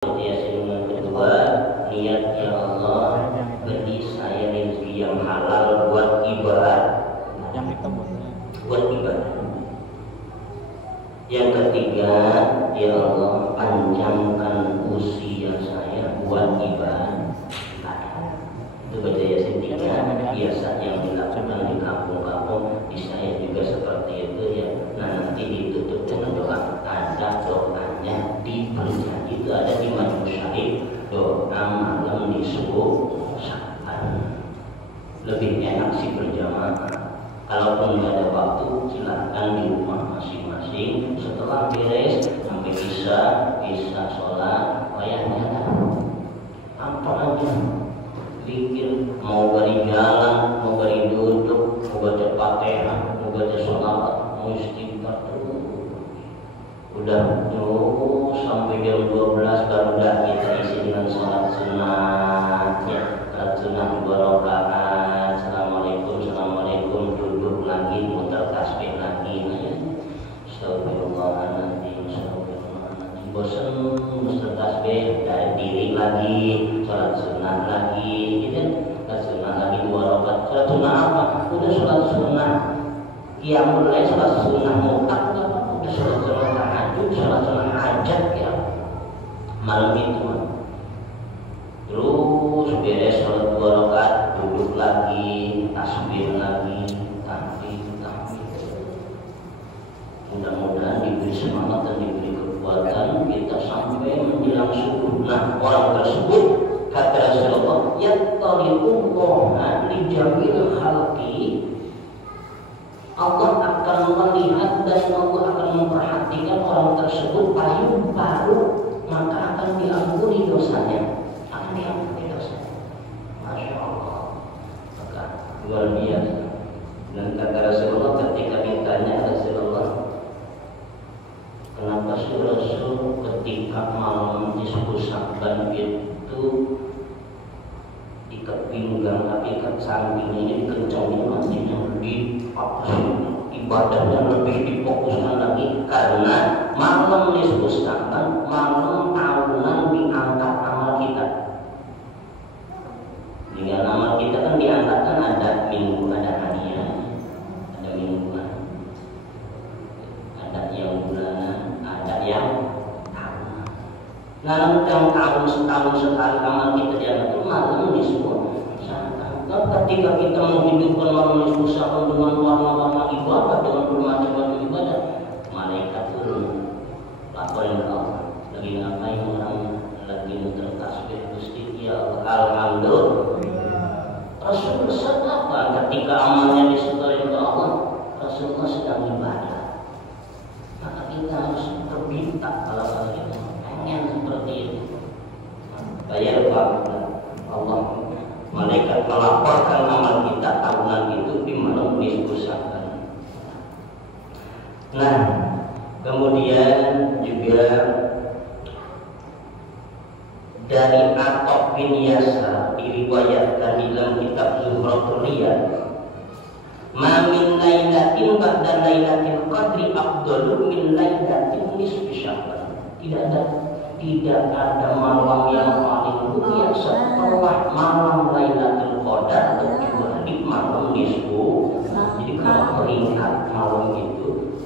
Yang kedua, niat ya Allah beri saya rezeki yang halal buat ibadah. Yang ketiga, ya Allah panjangkan usia saya buat ibadah. Itu baca Yasin 3 biasa yang dilakukan di kampung-kampung. Di saya juga seperti itu ya. Nah nanti ditutup dengan doa. Ada doanya di perjanjian itu ada di Majmu Syarif, doa malam di subuh Sa'ban. Lebih enak sih berjamaah. Kalaupun nggak ada waktu, silahkan di rumah masing-masing. Setelah beres sampai bisa sholat, wayahnya apa aja. Pikir mau beri jalan, mau beri duduk, mau baca Fatihah, mau baca sholawat, mau istighfar terus. Udah sampai jam 12 baru dah kita isi dengan sholat sunnahnya. Sholat sunnah 2 rakaat. Assalamualaikum, duduk lagi, muter tasbih lagi. Astagfirullahaladzim, bosan muter tasbih, dari diri lagi, sholat sunnah lagi, gitu. Sholat sunnah lagi 2 rakaat. Sholat sunnah apa? Udah sholat sunnah. Yang mulai sholat sunnah mutlak, udah sholat sunnah tahajud, sholat sunnah hajat ya. Malam itu terus beres sholat 2 rakaat, duduk lagi, tasbih lagi, tahmid. Mudah-mudahan diberi semangat dan diberi kekuatan kita sampai menjelang subuh. Nah orang tersebut kata Rasulullah, yattaliqullaha li jamil khalqi, Allah akan melihat dan Allah akan memperhatikan orang tersebut payung baru, maka akan diampuni dosanya. Masya Allah, maka luar biasa. Dan kata Rasulullah ketika ditanya Rasulullah, kenapa sih Rasul ketika malam disebut Sa'ban itu ikat pinggang tapi ikat sampingnya dikencangin matinya, ibadahnya lebih difokuskan lagi karena malam disebut Sa'ban, malam tahunan diangkat amal kita. Dengan amal kita kan diangkatkan ada minggu, ada harian, ada mingguan, ada yang bulanan, ada yang tahunan. Nah, yang tahun setahun sekali amal kita diangkat itu malam disebut Sa'ban. Nah, ketika kita menghidupkan malam disebut Sa'ban dengan warna-warna ibadah, dengan bermacam-macam ibadah, malaikat turun laporin ke Allah. Lagi ngapain orang? Lagi muter tasbih Gusti ya alhamdulillah. Rasul bersabda apa ketika amalnya disetorkan ke Allah? Rasulullah sedang ibadah. Maka kita harus berminta kalau kita pengen seperti itu. Bayar Allah, malaikat melaporkan amal kita tahunan itu di malam nisfu Sa'ban. Nah, kemudian juga dari Atok bin Yasar diriwayatkan di dalam kitab Zuhratul Riyad, ma min lailatin ba'da lailatil qadri afdalu min lailatin nisfi Sya'ban. Tidak ada malam yang paling mulia setelah malam Lailatul Qadar, kecuali malam nisfu. Jadi kalau peringkat malam itu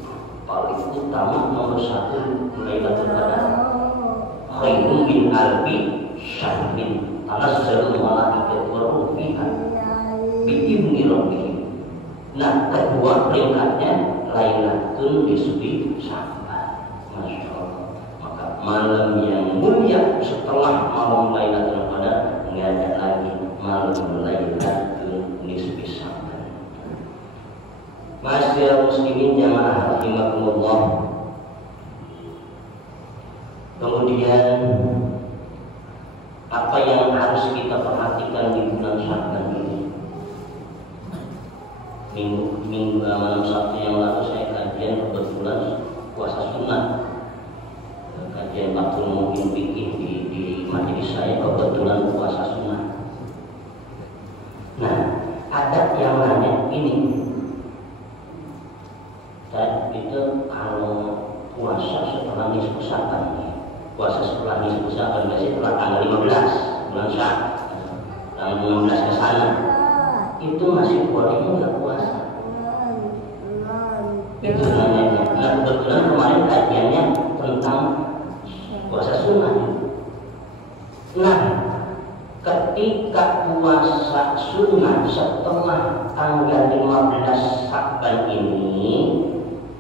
paling utama nomor 1 Lailatul Qadar. Khairun min alfi syahrin tanazzalul malaikatu war-ruh fiha bi'izni rabbihim. Nah, kedua peringkatnya Lailatul Nisfi Sya'ban. Masya Allah. Maka malam yang mulia setelah malam Lailatul Qadar nggak ada lagi malam Lailatul Nisfi Sya'ban. Masyaallah muslimin jamaah rahimakumullah. Kemudian apa yang harus kita perhatikan di bulan Sya'ban ini? Minggu malam Sabtu yang lalu saya kajian kebetulan puasa sunnah, kajian Fathul Mu'in Fikih di majelis saya kebetulan puasa sunnah. Nah, ada yang nanya ini, dan itu kalau puasa setelah nisfu Sya'ban puasa setelah nisfu Sya'ban biasanya setelah tanggal 15 bulan Sya'ban, tanggal 16 ke sana itu masih boleh nggak puasa? Itu namanya. Nah kebetulan kemarin kajiannya tentang puasa sunnah. Nah ketika puasa sunnah setelah tanggal 15 Sya'ban ini,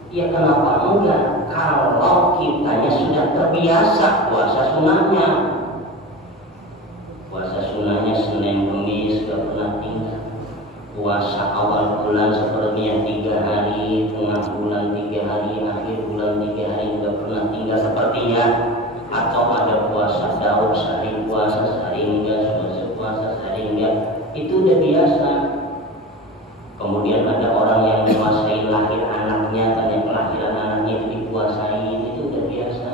ya kenapa enggak kalau kitanya sudah terbiasa puasa sunnahnya. Puasa sunnahnya Senin Kamis gak pernah tinggal. Puasa awal bulan sepertinya 3 hari, tengah bulan 3 hari, akhir bulan 3 hari gak pernah tinggal sepertinya. Atau ada puasa Daud sehari puasa sehari enggak, puasa sehari enggak, itu udah biasa. Kemudian ada orang yang menguasai lahir anaknya, tanya kelahiran anaknya itu dikuasai, itu udah biasa.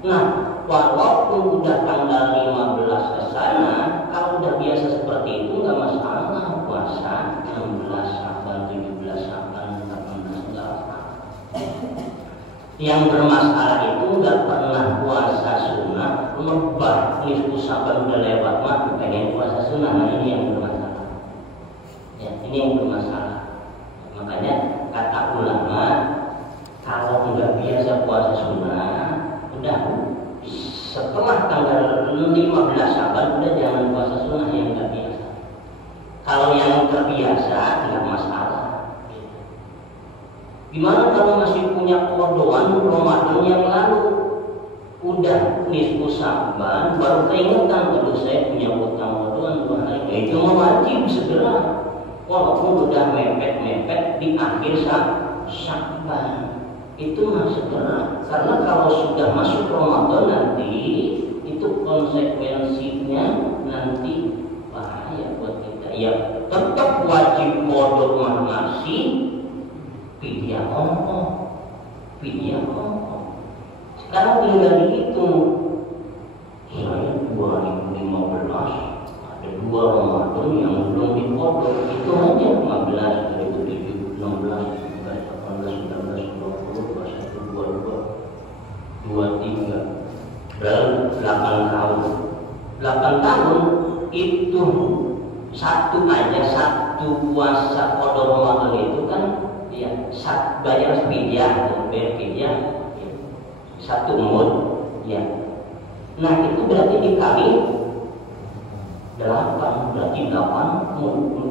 Nah, walaupun udah tanggal 15 ke sana, kalau udah biasa seperti itu nggak masalah puasa 16 Sya'ban, 17 Sya'ban, 18 nggak masalah. Yang bermasalah itu nggak pernah puasa sunnah, lebah nisfu Sya'ban udah lewat mah pengen puasa sunnah, nah ini yang bermasalah. Ya, ini yang bermasalah. Makanya kata ulama, kalau nggak biasa puasa sunnah, udah setelah tanggal 15 Sya'ban udah jangan puasa sunnah yang nggak biasa. Kalau yang terbiasa nggak masalah. Gimana kalau masih punya kodoan Ramadan yang lalu, udah nisfu Sya'ban baru keingetan kalau saya punya utang kodoan 2 hari, itu wajib segera. Walaupun udah mepet-mepet di akhir Sya'ban, itu mah segera. Karena kalau sudah masuk Ramadan nanti, itu konsekuensinya nanti bahaya buat kita. Ya tetap wajib kodok mah masih fidyah ongkoh. Sekarang tinggal dihitung. Saya 2015 ada 2 Ramadan yang belum dikodok, itu aja 15, 2017, 16, 18, 19, 20, 21, 22, 23, berarti 8 tahun. 8 tahun itu satu puasa kodok Ramadan itu kan ya bayar fidyah satu mud ya. Nah itu berarti dikali 8, berarti 8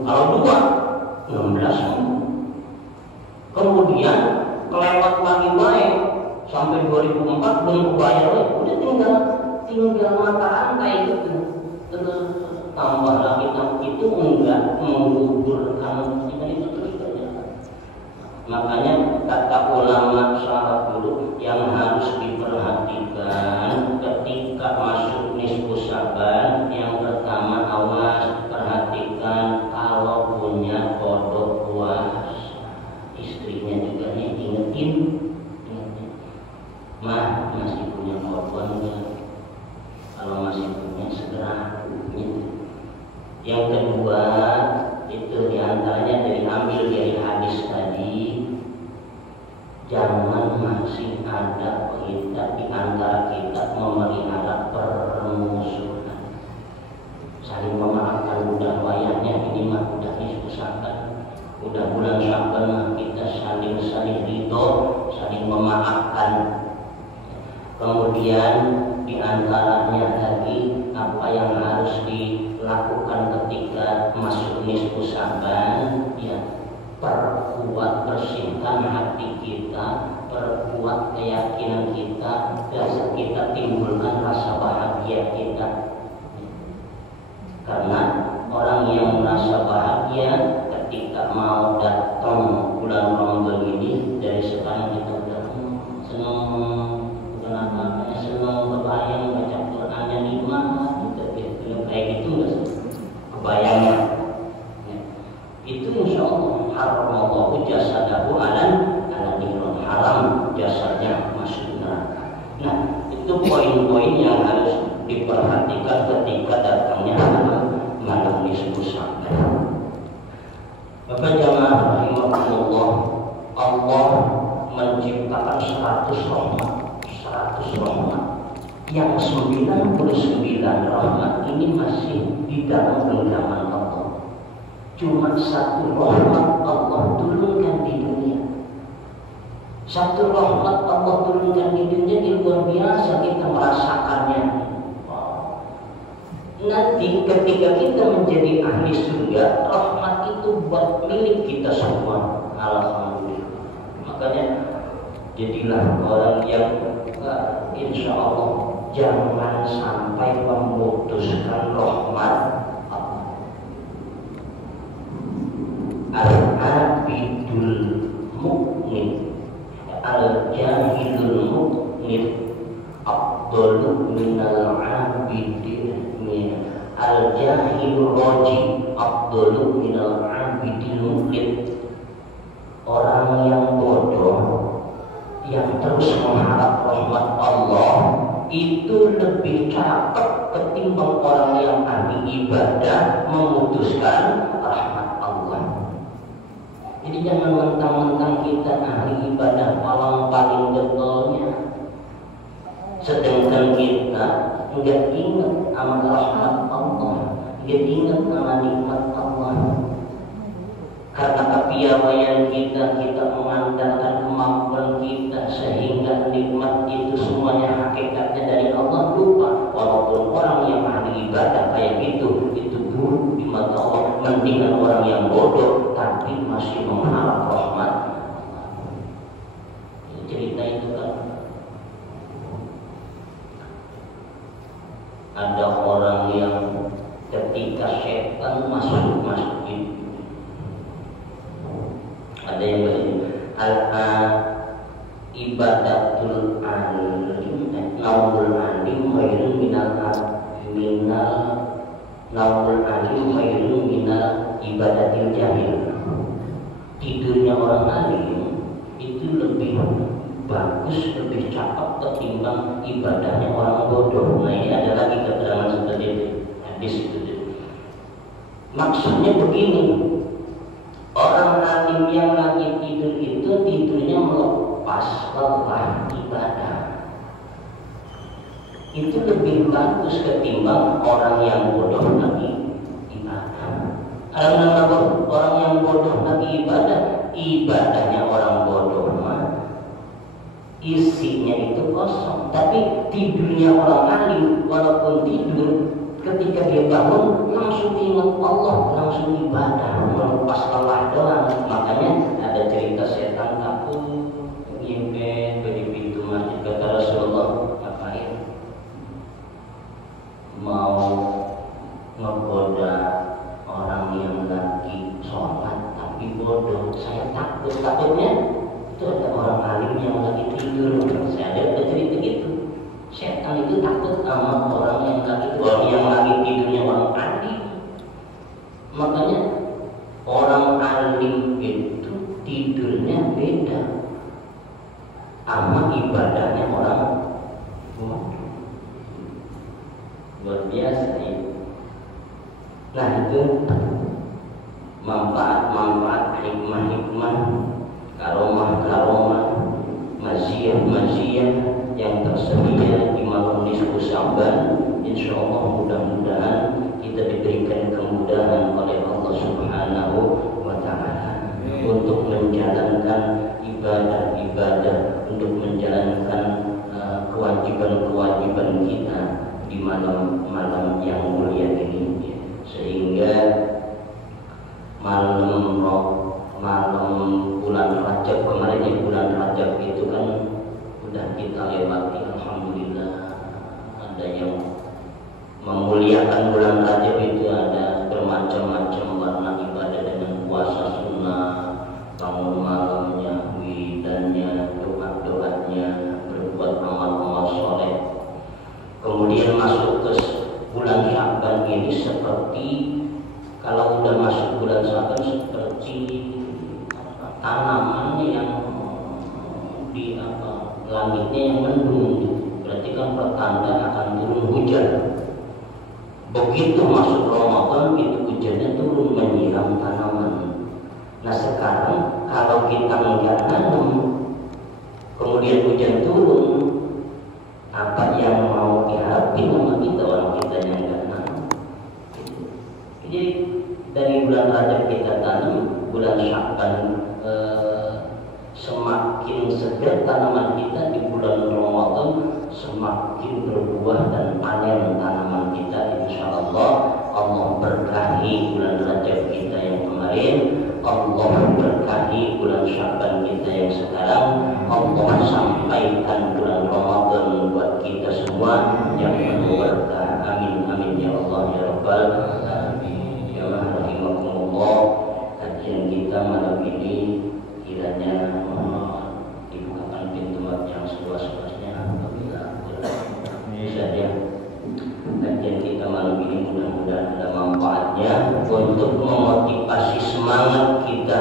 kalau 2 16. Kemudian kelewat lagi baik sampai 2004 belum kebayar, udah tinggal mata rantai gitu. Terus tambah lagi itu enggak menggugurkan itu terus berjalan. Makanya kata ulama salaf dulu yang harus diperhatikan ketika masuk nisfu Sya'ban, yang pertama awas perhatikan kalau punya kodok puasa, istrinya juga nih ingetin mah masih punya kodok enggak, kalau masih punya segera gitu. Yang kedua itu diantaranya diambil dari hadis tadi, jangan masih ada kita di antara kita memelihara permusuhan, saling memaafkan. Udah wayahnya ini mah udah nisfu Sya'ban, udah bulan Sya'ban mah kita saling ridho, saling memaafkan. Kemudian diantaranya lagi apa yang harus dilakukan ketika masuk nisfu Sya'ban, ya perkuat, bersihkan hati kita, perkuat keyakinan kita, dan kita timbulkan rasa bahagia kita. Karena orang yang merasa bahagia ketika mau datang bulan Ramadan ini, dari sekarang kita udah senang, senang kebayang baca Qur'annya 5 gitu, kayak gitu nggak sih kebayangnya? Itu insya Allah haramallahu jasadahu ala niron, haram jasadnya masuk neraka. Nah itu poin-poin yang harus diperhatikan ketika datangnya malam nisfu Sya'ban. cuma satu rahmat Allah turunkan di dunia. Satu rahmat Allah turunkan di dunia yang luar biasa, kita merasakannya. Nanti ketika kita menjadi ahli surga, rahmat itu buat milik kita semua. Alhamdulillah. Makanya jadilah orang yang insya Allah jangan sampai memutuskan rahmat al-abidul mu'min al-jahilul mu'min afdalu minal abidin al-jahilul roji afdalu minal abidil mu'min. Orang yang bodoh yang terus mengharap rahmat Allah itu lebih cakep ketimbang orang yang ahli ibadah memutuskan rahmat Allah. Jadi jangan mentang-mentang kita ahli ibadah paling getolnya, sedangkan kita nggak ingat sama rahmat Allah, nggak ingat sama nikmat Allah. Karena kepiawaian kita mengandalkan kemampuan kita sehingga nikmat itu semuanya hakikatnya dari Allah, lupa. Walaupun orang yang ahli ibadah kayak gitu, itu buruk di mata Allah, mendingan orang yang bodoh tapi masih mengharap rahmat. Cerita itu kan ada orang yang ketika setan masuk masjid, ada yang ibadatul alim naumul alim khairun naumul alim khairun minal ibadatil jahil. Tidurnya orang alim itu lebih bagus, lebih cakep ketimbang ibadahnya orang bodoh. Nah, ini ada lagi keterangan seperti itu, hadis itu. Maksudnya begini, orang alim yang lagi tidur itu tidurnya melepas lelah ibadah. Itu lebih bagus ketimbang orang yang bodoh lagi ibadah. Karena orang yang bodoh lagi ibadah, ibadahnya orang bodoh mah isinya itu kosong. Tapi tidurnya orang alim, walaupun tidur, ketika dia bangun langsung ingat Allah, langsung ibadah, melepas lelah doang. Makanya ada cerita setan takut ngimpin di pintu masjid. Kata Rasulullah, ngapain? Mau ngegoda orang yang lagi sholat tapi bodoh. Saya takutnya itu ada orang alim yang lagi tidur. Saya ada cerita gitu. Setan itu takut sama orang yang lagi tidurnya orang alim. Makanya orang alim itu tidurnya beda sama ibadahnya orang bodoh. Luar biasa ya. Nah, itu manfaat-manfaat, hikmah-hikmah, karomah-karomah, maziyah-maziyah yang tersedia di malam nisfu Sya'ban. Insya Allah mudah-mudahan kita diberikan kemudahan oleh Allah Subhanahu wa Ta'ala untuk menjalankan ibadah-ibadah, untuk menjalankan kewajiban-kewajiban kita di malam-malam yang mulia ini, sehingga malam bulan Rajab kemarin, bulan Rajab itu kan udah kita lewati, alhamdulillah. Ada yang memuliakan bulan Rajab itu, ada bermacam-macam warna ibadah dengan puasa sunnah, bangun malamnya, wiridannya, doa-doanya, berbuat amal-amal soleh. Kemudian masuk ke bulan Sya'ban ini seperti, kalau udah masuk bulan Sya'ban seperti tanaman yang di langitnya yang mendung, berarti kan pertanda akan turun hujan. Begitu masuk Ramadan itu hujannya turun menyiram tanaman. Nah sekarang kalau kita nggak nanam, kemudian hujan turun, apa yang mau diharapin sama kita, orang kita yang nggak nanam? Jadi dari bulan bulan Rajab kita tanam, bulan Sya'ban semakin segar tanaman kita, di bulan Ramadan semakin berbuah dan panen tanaman kita. Insya Allah Allah berkahi bulan Rajab kita yang kemarin, Allah berkahi bulan Sya'ban kita yang sekarang, Allah sampaikan bulan Ramadan buat kita semua yang penuh berkah. Amin amin ya Allah ya Rabbal alamin. Ya rahimakumullah, kajian kita malam ini kiranya dibukakan pintu yang seluas-luasnya apabila saja kajian kita malam ini mudah-mudahan ada manfaatnya untuk memotivasi semangat kita